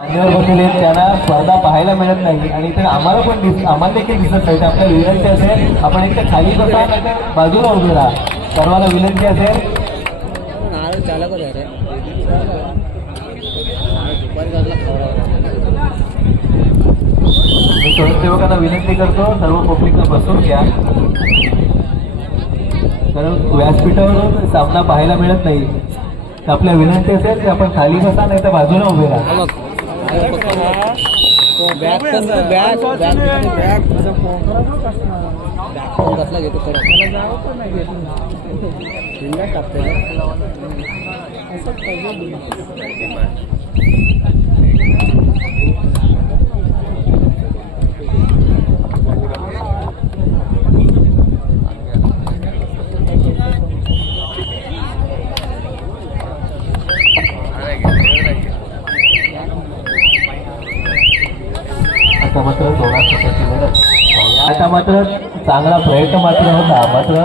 मान्यवर बसलेले त्यांना स्पर्धा पाहायला मिळत नाही. आणि इथे आम्हाला पण दिस आम्हाला देखील दिसत नाही. आपल्या विनंती असेल आपण एक तर खाली बसा नाहीतर बाजूला उभे राहा. सर्वांना विनंती असेल. मी स्वयंसेवकांना विनंती करतो सर्व पब्लिकला बसून घ्या. कारण व्यासपीठावरून सामना पाहायला मिळत नाही. आपल्या विनंती असेल की आपण खाली बसा नाही तर बाजूला उभे राहा. ಬ್ಯಾಕ್ ತಂದ್ರೆ ಬ್ಯಾಕ್ ಬ್ಯಾಕ್ ಬ್ಯಾಕ್ ಬ್ಯಾಕ್ ಬದಲಾಗ ಇದು ಕಡೆ ಹಿಂಗಕ್ಕೆ ಆಗ್ತದೆ ಸ್ವಲ್ಪ आता मात्र दोन सेकंदची लढत आता मात्र चांगला प्रयत्न मात्र होता मात्र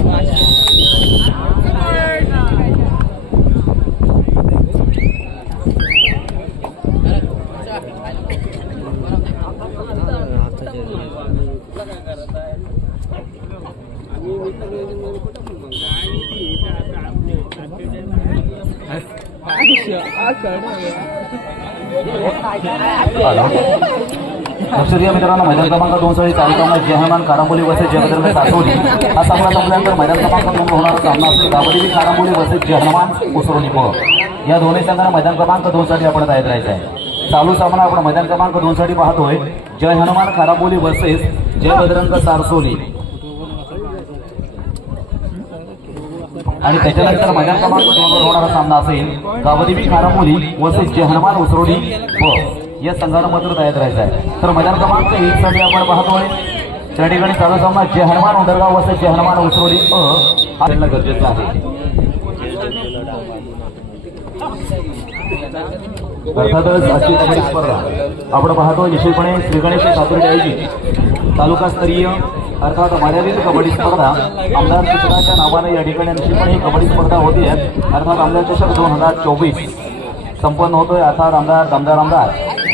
कोण आहे? मित्रांनो मैदान क्रमांक दोन साली कार्यक्रमात जय कारांबोली वसे जय सासवली हा सामना संपल्यानंतर मैदान क्रमांक दोन होणार सामना असेल गावदेवी कारांबोली वसे जय उसरोली या दोन्ही संघांना मैदान क्रमांक दोन साठी आपण तयार राहायचं आहे. चालू सामना आपण मैदान क्रमांक दोन साठी पाहतोय. जय हनुमान खाराबोली वसेस जय बजरंग सारसोली. आणि त्याच्यानंतर मैदान क्रमांक दोनवर होणारा सामना असेल गावदेवी खारामोली वसेस जय हनुमान उसरोडी व या संघानं मात्र तयार राहायचं आहे. तर मैदान क्रमांक एक साठी आपण पाहतोय त्या ठिकाणी चालू सामना जय हनुमान उंडरगाव वसेस जय हनुमान उसरोली अ हा गरजेचं आहे. अर्थातच आजची कबड्डी स्पर्धा आपण पाहतो निश्चितपणे श्री गणेश सातुर्डे आयोजित तालुकास्तरीय अर्थात मर्यादित कबड्डी स्पर्धा आमदार चित्राच्या नावाने या ठिकाणी निश्चितपणे ही कबड्डी स्पर्धा होती. आहे अर्थात आमदार चषक दोन हजार चोवीस संपन्न होतोय. अर्थात आमदार दमदार आमदार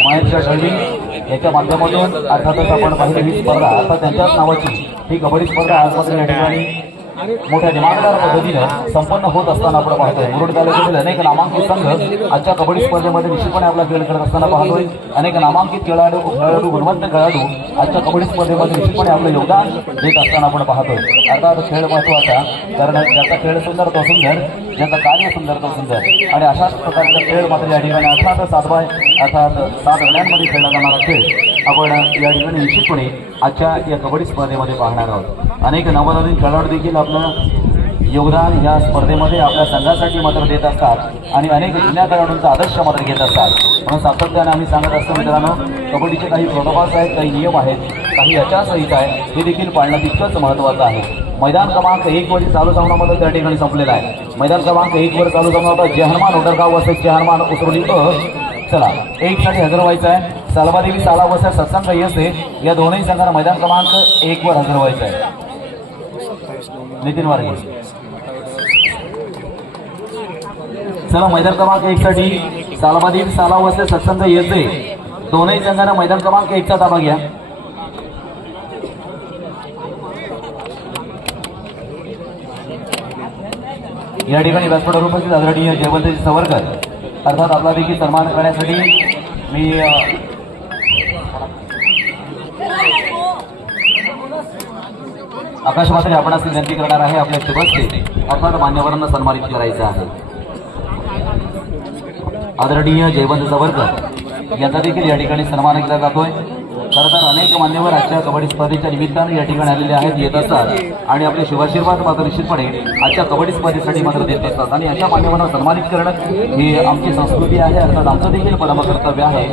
महेश ढळवी याच्या माध्यमातून अर्थातच आपण पाहिली ही स्पर्धा. अर्थात त्यांच्याच नावाची ही कबड्डी स्पर्धा आजपासून या ठिकाणी मोठ्या दिमागदार पद्धतीनं संपन्न होत असताना आपण पाहतोय. मुरुड तालुक्यातील अनेक नामांकित संघ आजच्या कबड्डी स्पर्धेमध्ये निश्चितपणे आपला खेळ खेळत असताना पाहतोय. अनेक नामांकित खेळाडू खेळाडू गुणवंत खेळाडू आजच्या कबड्डी स्पर्धेमध्ये निश्चितपणे आपलं योगदान देत असताना आपण पाहतोय. अर्थात खेळ महत्त्वाचा कारण ज्याचा खेळ सुंदर तो सुंदर ज्याचं कार्य सुंदर तो सुंदर. आणि अशाच प्रकारचा खेळ मात्र या ठिकाणी अर्थात सातबाय अर्थात सात गण्यांमध्ये खेळला जाणारा खेळ आपण या ठिकाणी निश्चितपणे आजच्या या कबड्डी स्पर्धेमध्ये पाहणार आहोत. अनेक नवनवीन खेळाडू देखील आपलं योगदान या स्पर्धेमध्ये आपल्या संघासाठी मात्र देत असतात आणि अनेक जुन्या खेळाडूंचा आदर्श मात्र घेत असतात. म्हणून सातत्याने आम्ही सांगत असतो मित्रांनो कबड्डीचे काही प्रोटोकॉल्स आहेत काही नियम आहेत काही आचारसंहिता आहे हे देखील पाळणं तितकंच महत्त्वाचं आहे. मैदान क्रमांक एक चालू सामनामध्ये त्या ठिकाणी संपलेला आहे. मैदान क्रमांक एक वर चालू सामना होता जय हनुमान उडरगाव वसेस जय उसरोली अ चला एक साठी हजर व्हायचं आहे. सालबादेवी साला वसा सत्संग येसे या दोन्ही संघांना मैदान क्रमांक एक वर हजर व्हायचं आहे. नितीन वारगे. चला मैदान क्रमांक एक साठी सालबादेवी साला वसले सत्संग येते दोनही संघांना मैदान क्रमांक एकचा ताबा घ्या. या ठिकाणी व्यासपीठावर उपस्थित आदरणीय जयवंतजी सवरकर. अर्थात आपला देखील सन्मान करण्यासाठी मी आकाशवाणी मात्र आपणास विनंती करणार आहे आपल्या शुभस्ते. अर्थात मान्यवरांना सन्मानित करायचं आहे. आदरणीय जयवंत सावरकर यांचा देखील या ठिकाणी सन्मान केला जातोय. खरं तर अनेक मान्यवर आजच्या कबड्डी स्पर्धेच्या निमित्तानं या ठिकाणी आलेले आहेत येत असतात. आणि आपले शिवाशीर्वाद मात्र निश्चितपणे आजच्या कबड्डी स्पर्धेसाठी मात्र देत असतात. आणि अशा मान्यवरांना सन्मानित करणं ही आमची संस्कृती आहे. अर्थात आमचं देखील परमकर्तव्य आहे.